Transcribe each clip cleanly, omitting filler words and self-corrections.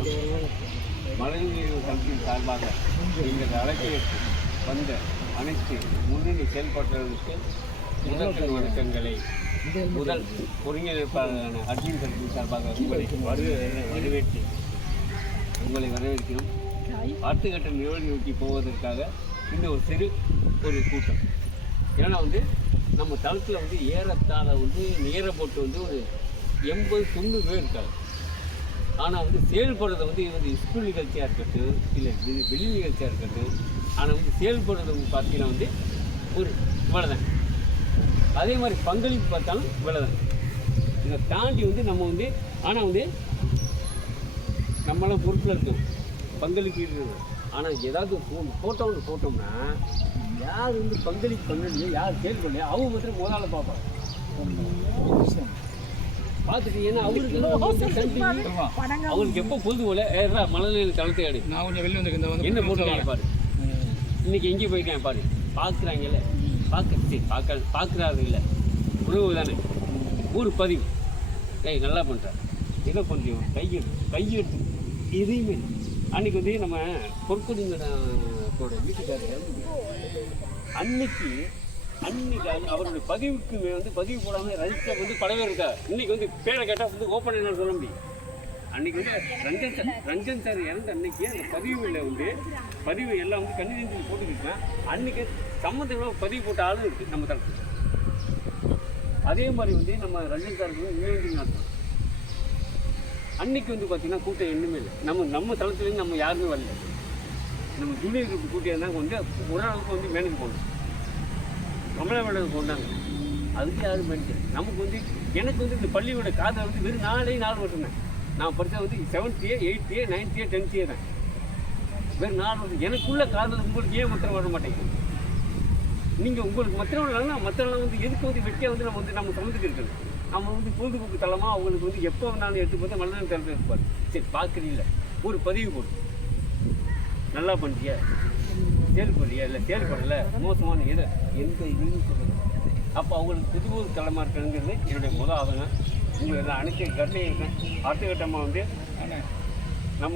அனைவருக்கும் மழைநீர் சங்கத்தின் சார்பாக எங்கள் அழைப்பிற்கு வந்த அனைத்து முன்னணி செயல்பாட்டாளர்களுக்கு முதற்கண் வணக்கங்களை முதல் ஒருங்கிணைப்பாளரான அட்மின் சங்கத்தின் சார்பாக உங்களை வரவேற்று உங்களை வரவேற்கிறோம். அடுத்த கட்ட நிகழ்வு நோக்கி போவதற்காக இந்த ஒரு கூட்டம். ஏன்னா நம்ம தளத்தில் ஏறத்தாழ நேர போட்டு ஒரு 80-90 பேர் இருக்காங்க. ஆனால் செயல்படுறது ஸ்கூல் நிகழ்ச்சியாக இருக்கட்டும், இல்லை வெளி நிகழ்ச்சியாக இருக்கட்டும், ஆனால் செயல்படுறது பார்த்தீங்கன்னா ஒரு இவ்வளோதான். அதே மாதிரி பங்களிப்பு பார்த்தாலும் இவ்வளோதான். இதை தாண்டி நம்ம ஆனால் நம்மளாம் பொறுப்பில் இருக்கோம், பங்களிப்பு இருக்குது. ஆனால் ஏதாவது ஃபோட்டோ போட்டோம்னா யார் பங்களிப்பு பண்ணலையோ, யார் செயல்படலையோ அவங்க மாத்திரம் முதல்ல பார்ப்பாங்க. பார்த்துட்டு ஏன்னா அவருக்கு எப்போ பொழுது போல மலைநிலை தளத்தை ஆடு நான் கொஞ்சம் வெளியே வந்து என்ன போட்டுருக்காங்க பாரு, இன்னைக்கு எங்கேயும் போயிருக்கேன் பாரு, பார்க்குறாங்கல்ல, பார்க்குறாரு இல்லை உறவு தானே. ஊர் பதிவு நல்லா பண்ணுறாரு, என்ன பண்ணுறோம் கையெழுத்து எதையுமே. அன்றைக்கி நம்ம பொற்கொடிங்களோட வீட்டுக்காரர் அன்னைக்கு அவருடைய பதிவுக்கு பதிவு போடாமல் ரஜிஸ்டர் படவே இருக்கா. இன்றைக்கி பேரை கேட்டால் ஓப்பன் என்ன சொல்ல முடியும். அன்றைக்கி ரஞ்சன் சார் இறந்த அன்னைக்கு அந்த பதிவில் பதிவு எல்லாம் கன்னிடென்சில் போட்டுக்கிட்டேன். அன்றைக்கி சம்மந்தம் பதிவு போட்ட ஆளும் இருக்குது நம்ம தளத்தில். அதே மாதிரி நம்ம ரஞ்சன் சாருக்கு நினைவு நடத்தணும். அன்றைக்கி பார்த்தீங்கன்னா கூட்டம் எண்ணுமே இல்லை. நம்ம தளத்துலேருந்து நம்ம யாருமே வரல. நம்ம ஜூனியர் குரூப் கூட்டியிருந்தாங்க ஓரளவுக்கு மேனேஜ் பண்ணணும். கமலா மேடம் கொண்டாங்க, அதுக்கு யாரும் மேனேஜ். நமக்கு எனக்கு இந்த பள்ளியோட காதை வெறும் 4 வருஷம் தான். நான் படித்தது 7th A 8th A 9th A 10th A தான். வெறும் 4 வருஷம். எனக்குள்ள காதல் உங்களுக்கு ஏன் மாத்திரம் வர மாட்டேங்குது? நீங்கள் உங்களுக்கு மாத்திரம் இல்லைன்னா மற்றவங்க எதுக்கு வெட்டியாக நம்ம சமந்துக்கு இருக்கணும். நம்ம பொழுதுபோக்கு தளமாக அவங்களுக்கு எப்போ நான் எடுத்து பார்த்தா மலர்ந்து தளத்தில் இருப்பார். சரி பார்க்குறீங்கள ஒரு பதிவு போட்டு நல்லா பண்ணிட்டியா, செயல்படுறியா, இல்லை செயல்படலை, மோசமான எந்த இதுன்னு சொல்லுங்கள். அப்போ அவங்களுக்கு புதுபோது தளமாக இருக்கணுங்கிறது என்னுடைய முதல் ஆதங்கம். உங்களை எல்லாம் அனைத்து கட்டையும் இருக்கேன். அடுத்த கட்டமாக நம்ம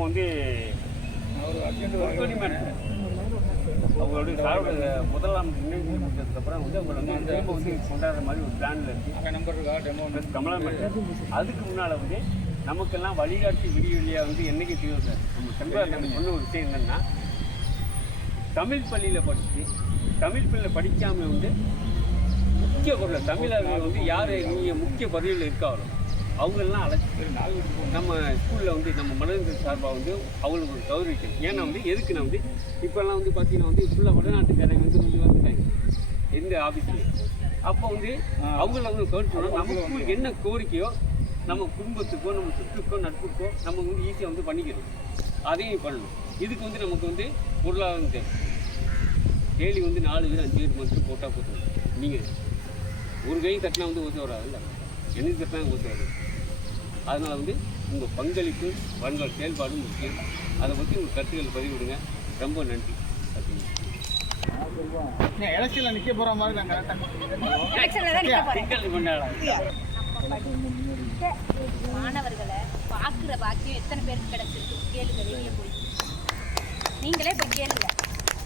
அவங்களுடைய சாரோட முதலாம் நினைவு கொடுத்ததுக்கப்புறம் அவங்களை திரும்ப கொண்டாடுற மாதிரி ஒரு பிளானில் இருக்குது கமலா மேடம். அதுக்கு முன்னால் நமக்கெல்லாம் வழிகாட்டி விடிவெளியாக என்றைக்கு தீவிர நம்ம செல்வாக்கு சொன்ன ஒரு விஷயம் என்னென்னா, தமிழ் பள்ளியில் படிக்காமல் முக்கிய பொருள் தமிழர்கள் யார் நீங்கள் முக்கிய பதவியில் இருக்காங்களோ அவங்களெல்லாம் அழைச்சி நம்ம ஸ்கூலில் நம்ம மலர்ந்த சார்பாக அவங்களுக்கு கௌரவிக்கணும். ஏன்னா எதுக்குன்னா இப்போல்லாம் பார்த்தீங்கன்னா ஃபுல்லாக வடநாட்டுக்காரங்க வந்துட்டாங்க எந்த ஆஃபீஸ்லையும். அப்போ அவங்கள கவனிச்சோம்னா நமக்கு என்ன கோரிக்கையோ நம்ம குடும்பத்துக்கோ நம்ம சுற்றுக்கோ நட்புக்கோ நம்ம ஈஸியாக பண்ணிக்கிறோம். அதையும் பண்ணணும். இதுக்கு நமக்கு பொருளாதாரம் தேவை. டெய்லி 4 பேர் 5 பேர் மட்டும் போட்டால் போதும். நீங்கள் ஒரு கை தட்டினா ஒத்து வராதுல்ல, எனக்கு தட்டினா ஒத்து வராது. அதனால் உங்கள் பங்களிப்பு வருங்கால செயல்பாடும் முக்கியம். அதை பற்றி உங்கள் கருத்துக்கள் பதிவிடுங்க. ரொம்ப நன்றி. எலெக்ஷனில் நிற்க போகிற மாதிரி தான் மாணவர்களை பார்க்குற பாக்கியம் எத்தனை பேருக்கு கிடைச்சிருக்கு கேளுங்க. வெளியே போய் நீங்களே போய் கேளுங்க.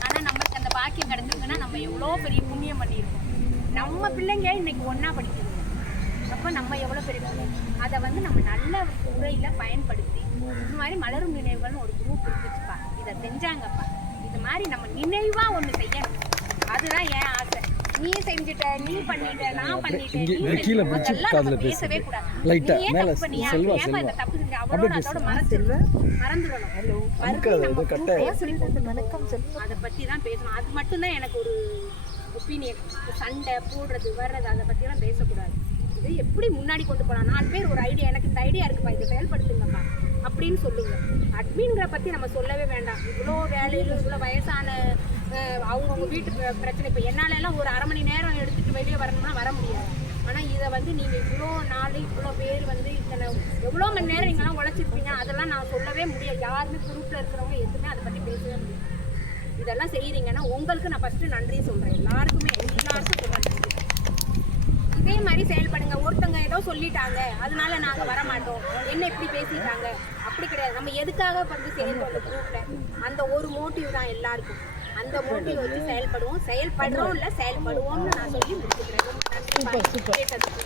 ஆனால் நம்மளுக்கு அந்த பாக்கியம் கிடைச்சிருக்குன்னா நம்ம எவ்வளோ பெரிய புண்ணியம் பண்ணியிருக்கோம். நம்ம பிள்ளைங்க இன்னைக்கு ஒன்றா படிக்குது. அப்போ நம்ம எவ்வளோ பெரிய பிள்ளைங்க. அதை நம்ம நல்ல முறையில் பயன்படுத்தி இந்த மாதிரி மலரும் நினைவுகள்னு ஒரு குரூப் இருந்துச்சுப்பா, இதை செஞ்சாங்கப்பா, இது மாதிரி நம்ம நினைவாக ஒன்று செய்யணும். அதுதான் என் ஆசை. நீ செஞ்சுட்ட, நீ பண்ணிட்ட, நான் பண்ணிட்டேன், பேசவே கூடாது. தப்பு செஞ்ச அவளோட அதோட மறந்துடணும். அதை பற்றி தான் பேசணும். அது மட்டும்தான் எனக்கு ஒரு ஒப்பீனியன். சண்டை போடுறது வர்றது அதை பற்றிலாம் பேசக்கூடாது. இது எப்படி முன்னாடி கொண்டு போகலாம். 4 பேர் ஒரு ஐடியா, எனக்கு இந்த ஐடியா இருக்குப்பா, இதை செயல்படுத்துங்கப்பா அப்படின்னு சொல்லுங்க. அட்மின்களை பற்றி நம்ம சொல்லவே வேண்டாம். இவ்வளோ வேலையில் இவ்வளோ வயசான அவங்கவுங்க வீட்டு பிரச்சனை. இப்போ என்னாலெல்லாம் ஒரு அரை மணி நேரம் எடுத்துகிட்டு வெளியே வரணும்னா வர முடியாது. ஆனால் இதை நீங்கள் இவ்வளோ நாள் இவ்வளோ பேர் இத்தனை எவ்வளோ மணி நேரம் நீங்கள்லாம் உழைச்சிருப்பீங்க. அதெல்லாம் நான் சொல்லவே முடியாது. யாருமே குரூப்பில் இருக்கிறவங்க எதுவுமே அதை பற்றி பேசவே முடியாது. இதெல்லாம் செய்கிறீங்கன்னா உங்களுக்கு நான் ஃபஸ்ட்டு நன்றி சொல்கிறேன். எல்லாருக்கும் சொல்கிறேன். இதே மாதிரி செயல்படுங்க. ஒருத்தங்க ஏதோ சொல்லிட்டாங்க அதனால நாங்க வர மாட்டோம், என்ன இப்படி பேசிட்டாங்க, அப்படி கிடையாது. நம்ம எதுக்காக வந்து சேர்ந்தோம் அந்த குரூப்ல, அந்த ஒரு மோட்டிவ் தான் எல்லாருக்கும். அந்த மோட்டிவ் வச்சு செயல்படுவோம், செயல்படுறோம் இல்லை செயல்படுவோம்னு நான் சொல்லி முடிச்சுக்கிறேன். ரொம்ப நன்றி கேட்டதுக்கு.